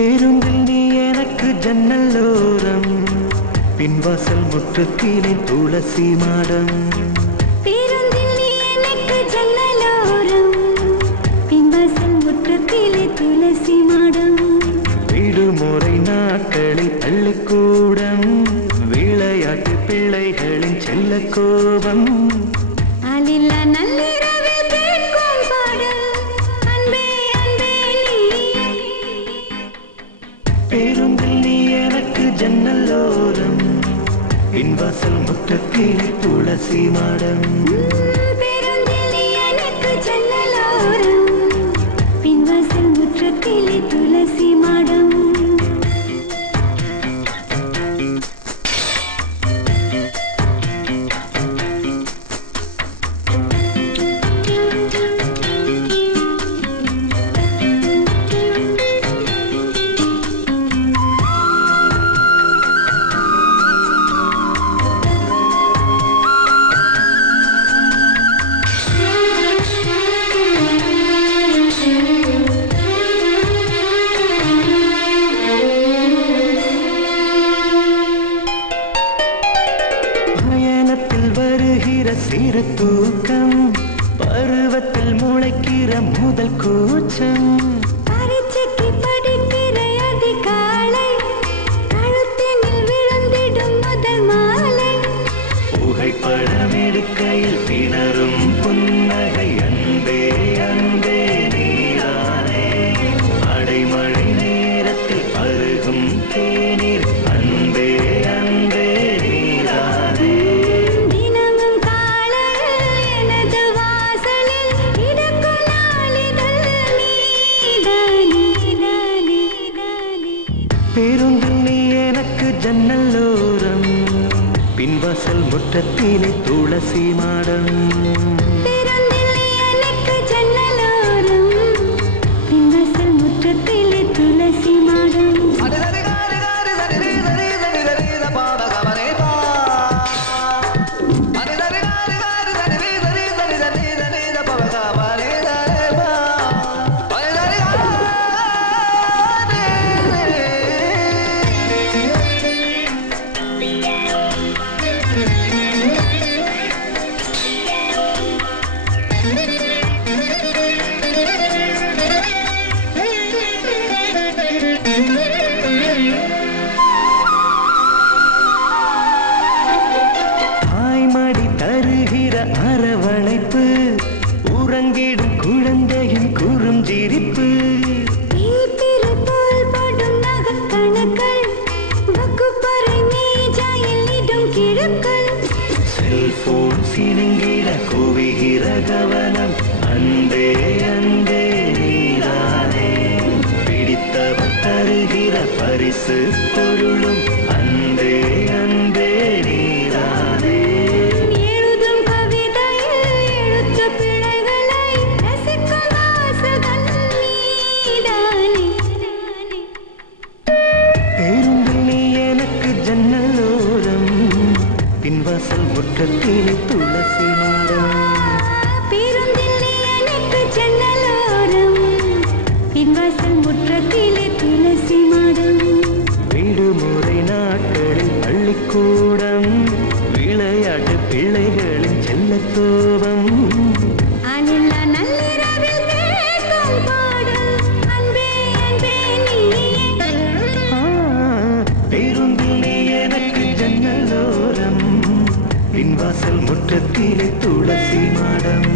பேருந்தில் நீ எனக்கு ஜன்னலோரம், பின்வாசல் முற்றத்திலே துளசி மாடம். பேருந்தில் நீ எனக்கு ஜன்னலோரம், பின்வாசல் முற்றத்திலே துளசி மாடம். விடுமுறை நாட்களில் பள்ளிக்கூடம், விளையாட்டு பிள்ளைகளின் செல்ல கோபம். ஆளில்லா நள்ளிரவில் கேட்கும் பாடல் அன்பே அன்பே நீயே. பேருந்தில் நீ எனக்கு ஜன்னலோரம், பின்வாசல் முற்றத்திலே துளசி மாடம். பேருந்தில் நீ எனக்கு ஜன்னலோரம், பின்வாசல் முற்றத்திலே துளசி மாடம். சிறு தூக்கம், பருவத்தில் முளைக்கிற முதல் கூச்சம். பரீட்சைக்கு படிக்கிற அதிகாலை, கழுத்தினில் விழுந்திடும் முதல் மாலை. புகைப்படம் எடுக்கையில் திணறும் புன்னகை, அன்பே அன்பே நீரானே. அடைமழை நேரத்தில் பருகும் தேநீர், அன்பே அன்பே நீரானே. பேருந்தில் நீ எனக்கு ஜன்னலோரம், பின்வாசல் முற்றத்திலே துளசி மாடம். பேருந்தில் நீ எனக்கு ஜன்னலோரம், பின்வாசல் முற்றத்திலே துளசி மாடம். தாய்மடி தருகிற அரவணைப்பு, உறங்கிடும் குழந்தையின் குறுஞ்சிரிப்பு. செல்போன் சினுங்கிட குவிகிற கவனம், அன்பே அன்பே நீரானே. பிடித்தவர் தருகிற பரிசு பொருளும், அன்பே அன்பே நீரானே. எழுதும் கவிதையில் எழுத்து பிழைகளை ரசிக்கும் வாசகன் நீதானே. பேருந்தில் நீ எனக்கு ஜன்னலோரம், பின்வாசல் முற்றத்திலே துளசி மாடம். பேருந்தில் நீ எனக்கு ஜன்னலோரம், பின்வாசல் முற்றத்திலே துளசி மாடம். விடுமுறை நாட்களில் பள்ளிக்கூடம், விளையாட்டு பிள்ளைகளின் செல்ல கோபம். ஆளில்லா நள்ளிரவில் கேட்கும் பாடல் அன்பே அன்பே நீயே. பேருந்தில் நீ எனக்கு ஜன்னலோரம், பின்வாசல் முற்றத்திலே துளசி மாடம்.